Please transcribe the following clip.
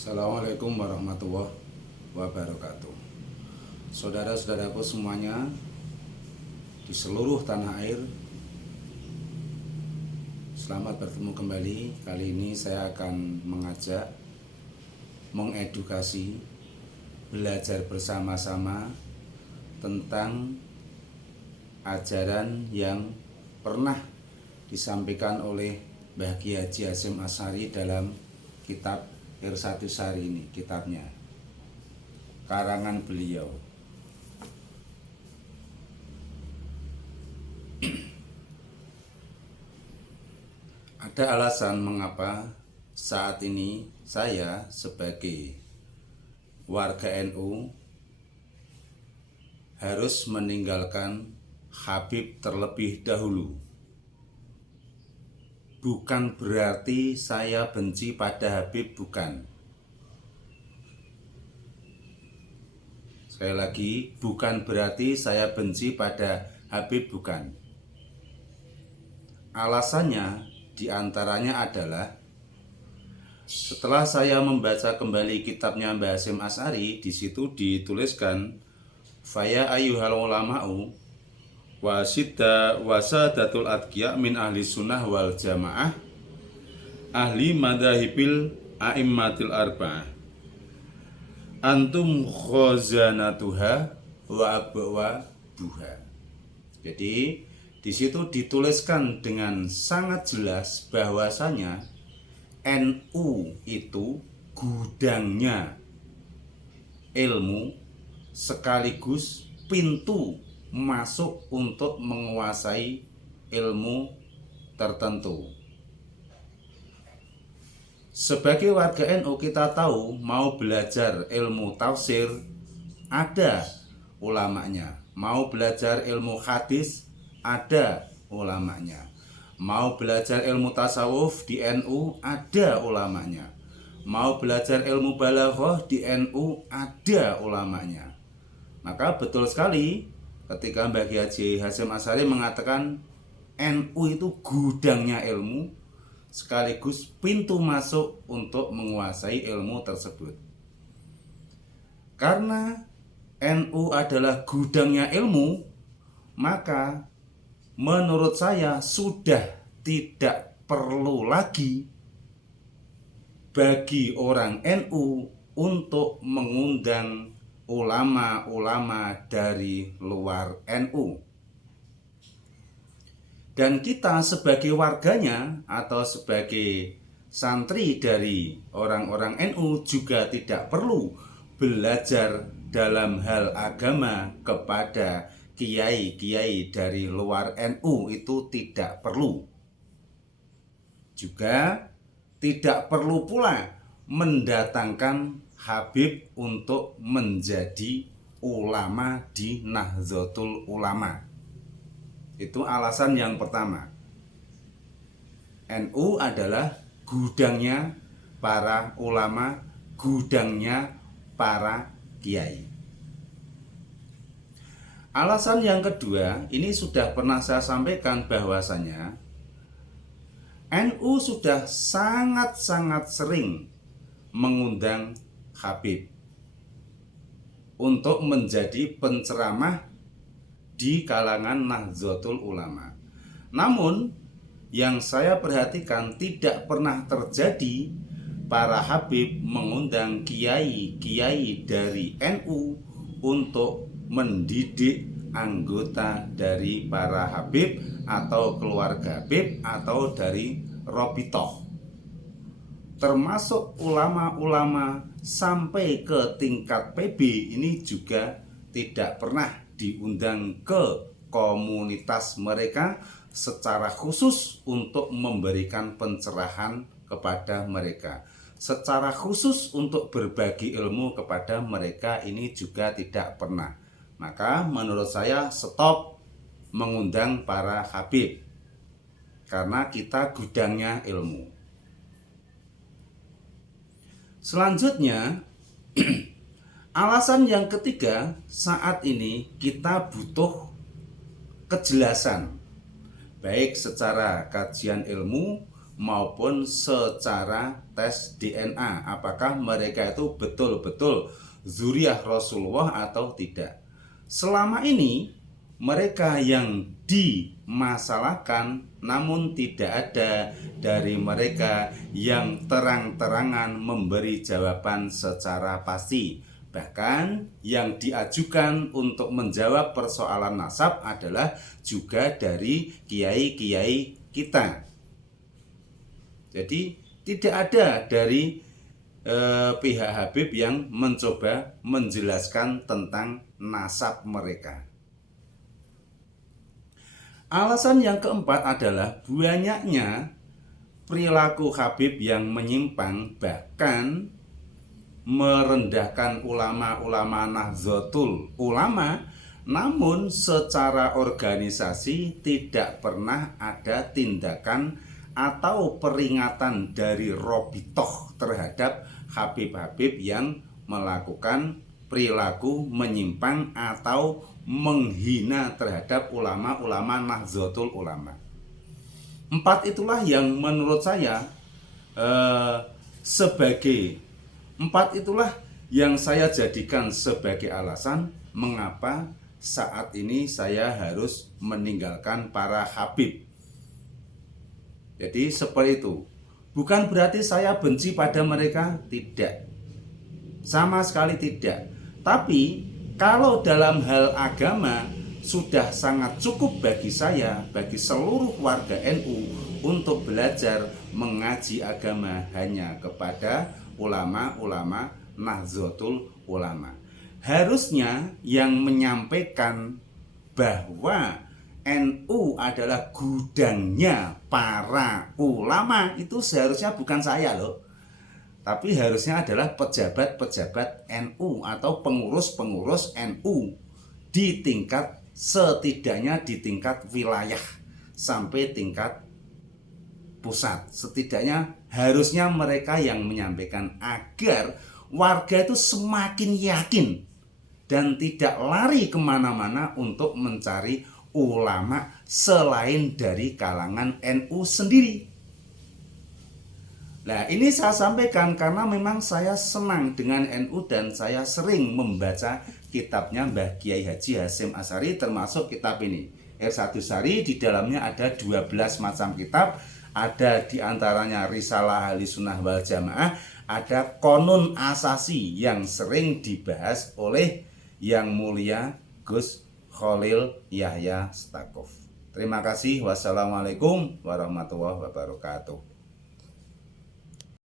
Assalamualaikum warahmatullahi wabarakatuh. Saudara-saudaraku semuanya di seluruh tanah air, selamat bertemu kembali. Kali ini saya akan mengajak, mengedukasi, belajar bersama-sama tentang ajaran yang pernah disampaikan oleh Mbah Kiai Haji Hasyim Asy'ari dalam kitab Irsyatus-Sari ini, kitabnya karangan beliau. Ada alasan mengapa saat ini saya sebagai warga NU harus meninggalkan Habib terlebih dahulu. Bukan berarti saya benci pada Habib, bukan. Sekali lagi, bukan berarti saya benci pada Habib, bukan. Alasannya diantaranya adalah setelah saya membaca kembali kitabnya Mbah Hasyim Asy'ari, di situ dituliskan Faya ayyuhal ulama'u wasadatul adqiya min ahli sunnah wal jamaah ahli madhahibil a'immatil arba'ah antum khazanatuha wa abwabuha. Jadi di situ dituliskan dengan sangat jelas bahwasanya NU itu gudangnya ilmu sekaligus pintu masuk untuk menguasai ilmu tertentu. Sebagai warga NU kita tahu, mau belajar ilmu tafsir ada ulamanya, mau belajar ilmu hadis ada ulamanya, mau belajar ilmu tasawuf di NU ada ulamanya, mau belajar ilmu balaghah di NU ada ulamanya. Maka betul sekali ketika Mbah Kiai Haji Hasyim Asy'ari mengatakan NU itu gudangnya ilmu sekaligus pintu masuk untuk menguasai ilmu tersebut. Karena NU adalah gudangnya ilmu, maka menurut saya sudah tidak perlu lagi bagi orang NU untuk mengundang ulama-ulama dari luar NU. Dan kita sebagai warganya atau sebagai santri dari orang-orang NU juga tidak perlu belajar dalam hal agama kepada kiai-kiai dari luar NU, itu tidak perlu. Juga tidak perlu pula mendatangkan Habib untuk menjadi ulama di Nahdlatul Ulama. Itu alasan yang pertama. NU adalah gudangnya para ulama, gudangnya para kiai. Alasan yang kedua, ini sudah pernah saya sampaikan bahwasanya NU sudah sangat-sangat sering mengundang Habib untuk menjadi penceramah di kalangan Nahdlatul Ulama. Namun yang saya perhatikan tidak pernah terjadi para Habib mengundang kiai-kiai dari NU untuk mendidik anggota dari para Habib atau keluarga Habib atau dari Robitoh, termasuk ulama-ulama sampai ke tingkat PB ini juga tidak pernah diundang ke komunitas mereka secara khusus untuk memberikan pencerahan kepada mereka, secara khusus untuk berbagi ilmu kepada mereka, ini juga tidak pernah. Maka menurut saya stop mengundang para Habib, karena kita gudangnya ilmu. Selanjutnya alasan yang ketiga, saat ini kita butuh kejelasan baik secara kajian ilmu maupun secara tes DNA, apakah mereka itu betul-betul zuriyah Rasulullah atau tidak. Selama ini mereka yang dimasalahkan, namun tidak ada dari mereka yang terang-terangan memberi jawaban secara pasti. Bahkan yang diajukan untuk menjawab persoalan nasab adalah juga dari kiai-kiai kita. Jadi tidak ada dari pihak Habib yang mencoba menjelaskan tentang nasab mereka. Alasan yang keempat adalah banyaknya perilaku Habib yang menyimpang, bahkan merendahkan ulama-ulama Nahdlatul Ulama, namun secara organisasi tidak pernah ada tindakan atau peringatan dari Robitoh terhadap Habib-Habib yang melakukan perilaku menyimpang atau menghina terhadap ulama-ulama Nahdlatul Ulama. Empat itulah yang menurut saya jadikan sebagai alasan mengapa saat ini saya harus meninggalkan para Habib. Jadi seperti itu. Bukan berarti saya benci pada mereka, tidak. Sama sekali tidak. Tapi kalau dalam hal agama sudah sangat cukup bagi saya, bagi seluruh warga NU untuk belajar mengaji agama hanya kepada ulama-ulama Nahdlatul Ulama. Harusnya yang menyampaikan bahwa NU adalah gudangnya para ulama itu seharusnya bukan saya loh, tapi harusnya adalah pejabat-pejabat NU atau pengurus-pengurus NU di tingkat, setidaknya di tingkat wilayah sampai tingkat pusat. Setidaknya harusnya mereka yang menyampaikan agar warga itu semakin yakin dan tidak lari kemana-mana untuk mencari ulama selain dari kalangan NU sendiri. Nah, ini saya sampaikan karena memang saya senang dengan NU dan saya sering membaca kitabnya Mbah Kiai Haji Hasyim Asy'ari, termasuk kitab ini R1 Sari. Di dalamnya ada 12 macam kitab, ada diantaranya Risalah Ahli Sunnah wal Jamaah, ada Qonun Asasi yang sering dibahas oleh Yang Mulia Gus Khalil Yahya Stakuf. Terima kasih. Wassalamualaikum warahmatullahi wabarakatuh.